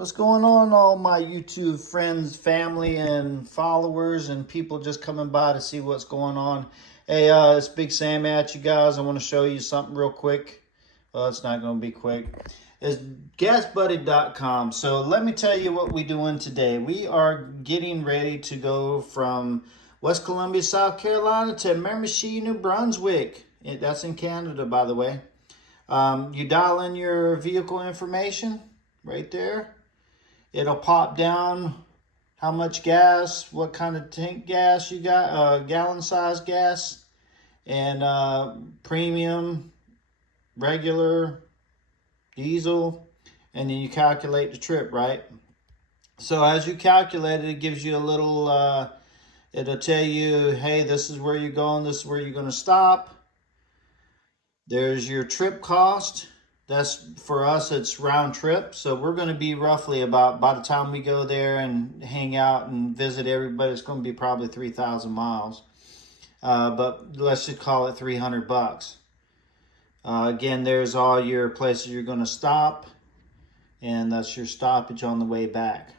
What's going on, all my YouTube friends, family, and followers, and people just coming by to see what's going on? Hey, it's Big Sam at you guys. I want to show you something real quick. Well, it's not going to be quick. It's GasBuddy.com. So let me tell you what we're doing today. We are getting ready to go from West Columbia, South Carolina to Miramichi, New Brunswick. That's in Canada, by the way. You dial in your vehicle information right there. It'll pop down how much gas, what kind of tank gas you got, gallon size gas, and premium, regular, diesel, and then you calculate the trip, right? So as you calculate it, it gives you a little, it'll tell you, hey, this is where you're going, this is where you're going to stop. There's your trip cost. That's for us, it's round trip. So we're going to be roughly about, by the time we go there and hang out and visit everybody, it's going to be probably 3,000 miles. But let's just call it 300 bucks. Again, there's all your places you're going to stop. And that's your stoppage on the way back.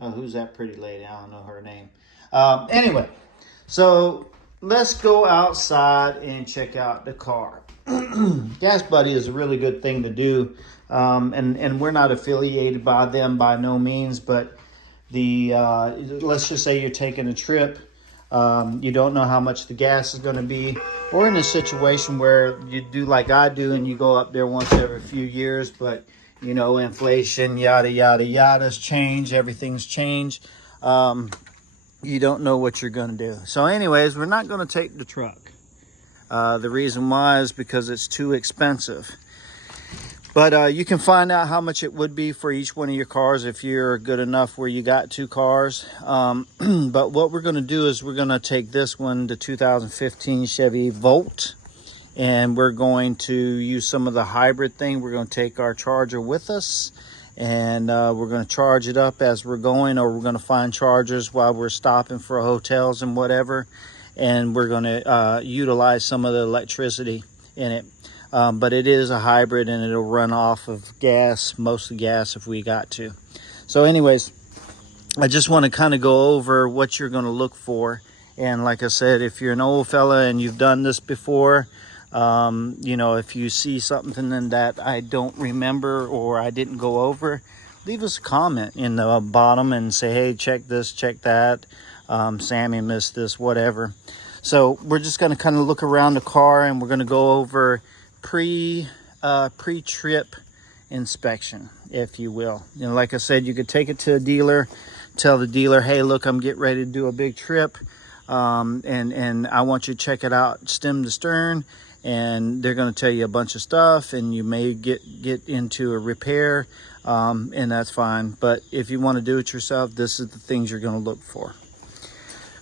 Oh, who's that pretty lady? I don't know her name. Anyway, so let's go outside and check out the car. Gas Buddy is a really good thing to do, and we're not affiliated by them by no means, but let's just say you're taking a trip, you don't know how much the gas is going to be, or in a situation where you do like I do and you go up there once every few years, but you know, inflation, yada yada yada's changed, everything's changed. You don't know what you're going to do. So anyways, we're not going to take the truck. The reason why is because it's too expensive. But you can find out how much it would be for each one of your cars if you're good enough where you got two cars. But what we're going to do is we're going to take this one, the 2015 Chevy Volt, and we're going to use some of the hybrid thing. We're going to take our charger with us, and we're going to charge it up as we're going, or we're going to find chargers while we're stopping for hotels and whatever. And we're going to utilize some of the electricity in it. But it is a hybrid, and it'll run off of gas, mostly gas if we got to. So anyways, I just want to kind of go over what you're going to look for. And like I said, if you're an old fella and you've done this before, you know, if you see something that I don't remember or I didn't go over, leave us a comment in the bottom and say, hey, check this, check that. Sammy missed this, whatever. So we're just going to kind of look around the car, and we're going to go over pre-trip inspection, if you will. You know, like I said, you could take it to a dealer, tell the dealer, hey, look, I'm getting ready to do a big trip, and I want you to check it out stem to stern, and they're going to tell you a bunch of stuff, and you may get into a repair, and that's fine. But if you want to do it yourself, this is the things you're going to look for.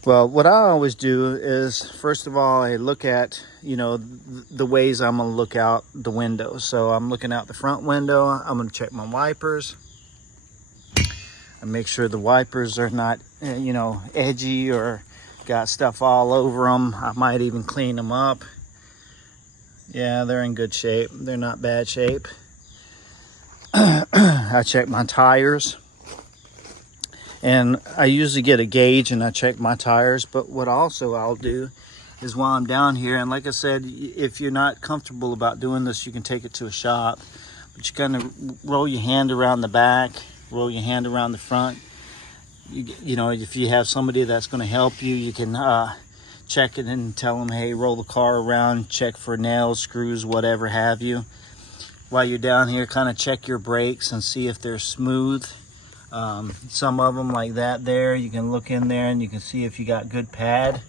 Well, what I always do is, first of all, I look at, you know, the ways I'm going to look out the window. So I'm looking out the front window. I'm going to check my wipers and make sure the wipers are not, you know, edgy or got stuff all over them. I might even clean them up. Yeah, they're in good shape. They're not bad shape. I check my tires. And I usually get a gauge and I check my tires. But what also I'll do is while I'm down here, and like I said, if you're not comfortable about doing this, you can take it to a shop. But you kind of roll your hand around the back, roll your hand around the front. You know, if you have somebody that's going to help you, you can check it and tell them, hey, roll the car around, check for nails, screws, whatever have you. While you're down here, kind of check your brakes and see if they're smooth. Some of them like that there, you can look in there and you can see if you got good pad.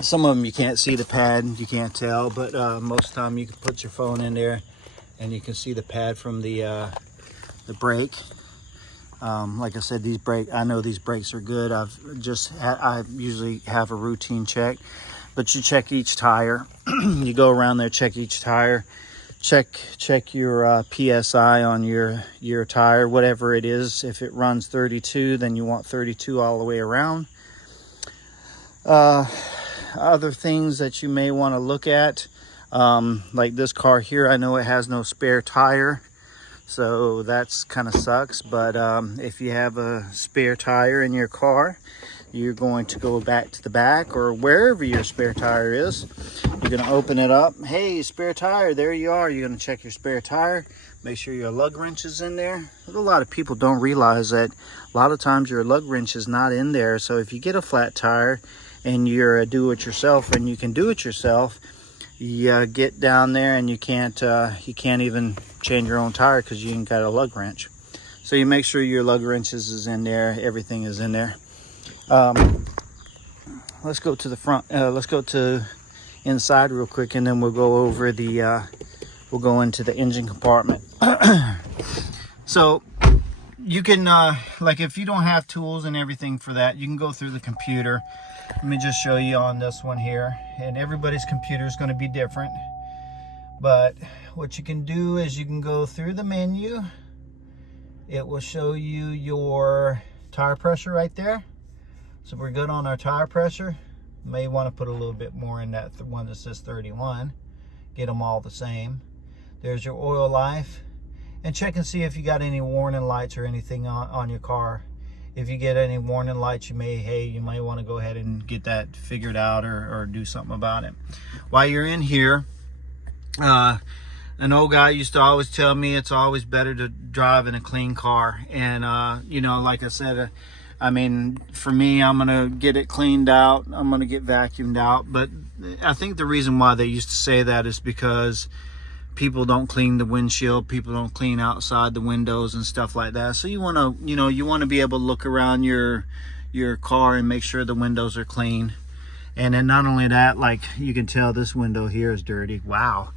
Some of them you can't see the pad, you can't tell, but most of the time you can put your phone in there and you can see the pad from the brake. Like I said, I know these brakes are good. I usually have a routine check, but you check each tire. You go around there, check each tire. Check your PSI on your tire, whatever it is. If it runs 32, then you want 32 all the way around. Other things that you may want to look at, like this car here, I know it has no spare tire. So that's kind of sucks. But if you have a spare tire in your car, you're going to go back to the back or wherever your spare tire is. You're going to open it up. Hey, spare tire, there you are. You're going to check your spare tire. Make sure your lug wrench is in there. A lot of people don't realize that a lot of times your lug wrench is not in there. So if you get a flat tire and you're a do-it-yourself and you can do it yourself, you get down there and you can't even change your own tire because you ain't got a lug wrench. So you make sure your lug wrenches is in there. Everything is in there. Let's go to the front. Let's go to inside real quick, and then we'll go over the we'll go into the engine compartment. So you can like, if you don't have tools and everything for that, you can go through the computer. Let me just show you on this one here, and everybody's computer is going to be different, but what you can do is you can go through the menu. It will show you your tire pressure right there. So we're good on our tire pressure. May want to put a little bit more in that one that says 31. Get them all the same. There's your oil life. And check and see if you got any warning lights or anything on your car. If you get any warning lights, you might want to go ahead and get that figured out or do something about it. While you're in here, an old guy used to always tell me it's always better to drive in a clean car. And, you know, like I said, I mean, for me, I'm going to get it cleaned out. I'm going to get vacuumed out. But I think the reason why they used to say that is because people don't clean the windshield. People don't clean outside the windows and stuff like that. So you want to, you know, you want to be able to look around your car and make sure the windows are clean. And then not only that, like you can tell this window here is dirty. Wow.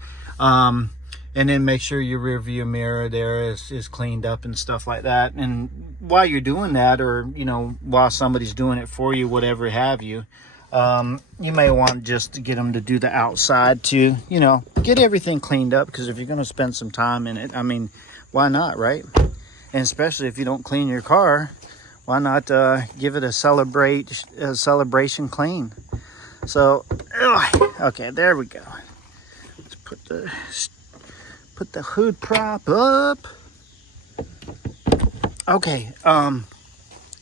And then make sure your rear view mirror there is cleaned up and stuff like that. And while you're doing that, or, you know, while somebody's doing it for you, whatever have you, you may want just to get them to do the outside to, you know, get everything cleaned up. Because if you're going to spend some time in it, I mean, why not, right? And especially if you don't clean your car, why not give it a celebration clean? So, okay, there we go. Let's put the hood prop up. Okay,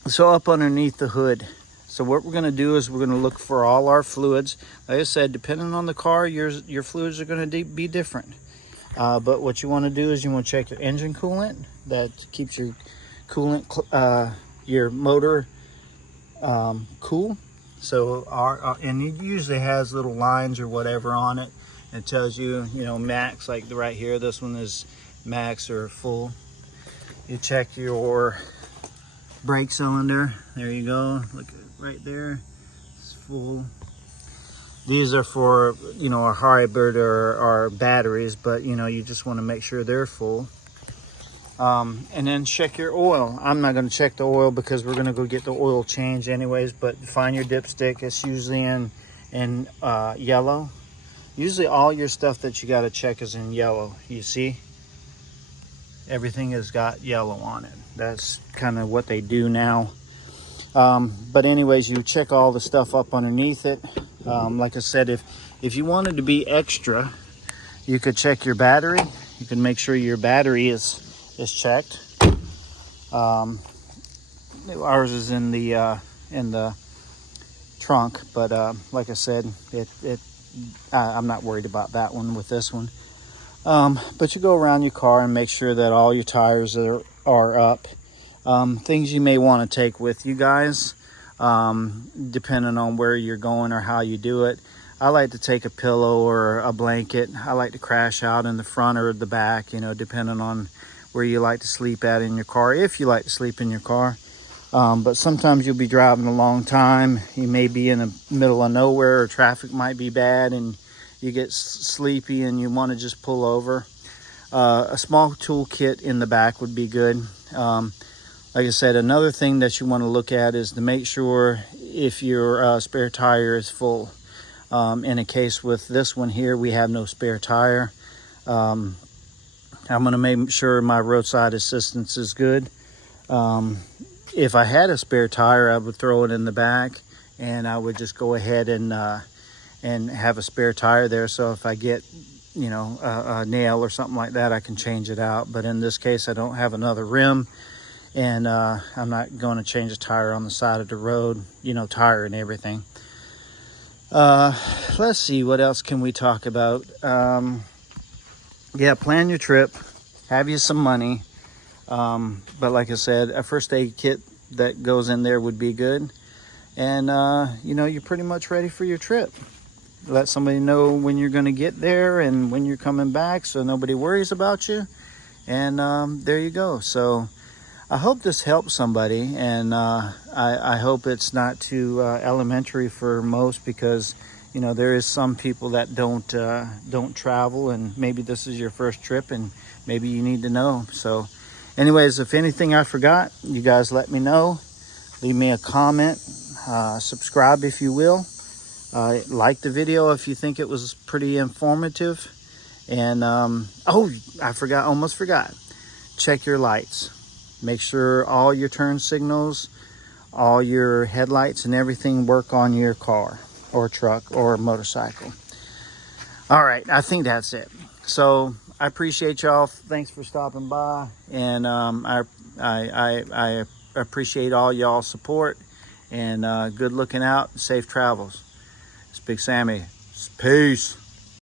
so up underneath the hood. So what we're going to do is we're going to look for all our fluids. Like I said, depending on the car, your fluids are going to be different. But what you want to do is you want to check your engine coolant. That keeps your coolant, your motor cool. So and it usually has little lines or whatever on it. It tells you, you know, max, like right here, this one is max or full. You check your brake cylinder. There you go. Look right there. It's full. These are for, you know, a hybrid or batteries, but, you know, you just want to make sure they're full. And then check your oil. I'm not going to check the oil because we're going to go get the oil change anyways, but find your dipstick. It's usually in yellow. Usually all your stuff that you got to check is in yellow. You see? Everything has got yellow on it. That's kind of what they do now. But anyways, you check all the stuff up underneath it. Like I said, if you wanted to be extra, you could check your battery. You can make sure your battery is checked. Ours is in the trunk, but like I said, I'm not worried about that one with this one. But you go around your car and make sure that all your tires are up. Things you may want to take with you guys, depending on where you're going or how you do it. I like to take a pillow or a blanket. I like to crash out in the front or the back, you know, depending on where you like to sleep at in your car, if you like to sleep in your car. But sometimes you'll be driving a long time. You may be in the middle of nowhere, or traffic might be bad and you get sleepy and you want to just pull over. A small toolkit in the back would be good. Like I said, another thing that you want to look at is to make sure if your spare tire is full. In a case with this one here, we have no spare tire. I'm going to make sure my roadside assistance is good. If I had a spare tire, I would throw it in the back, and I would just go ahead and have a spare tire there. So if I get you know, a nail or something like that, I can change it out. But in this case, I don't have another rim, and I'm not going to change a tire on the side of the road, you know, tire and everything. Let's see, what else can we talk about? Yeah, plan your trip, have you some money. But like I said, a first aid kit that goes in there would be good. And, you know, you're pretty much ready for your trip. Let somebody know when you're going to get there and when you're coming back, so nobody worries about you. And there you go. So I hope this helps somebody, and I hope it's not too elementary for most, because you know there is some people that don't travel, and maybe this is your first trip, and maybe you need to know. So anyways, if anything I forgot, you guys let me know. Leave me a comment, subscribe if you will, like the video if you think it was pretty informative. And oh, almost forgot, check your lights. Make sure all your turn signals, all your headlights and everything work on your car or truck or motorcycle. All right, I think that's it. So I appreciate y'all. Thanks for stopping by, and I appreciate all y'all's support, and good looking out, safe travels. It's Big Sammy. Peace.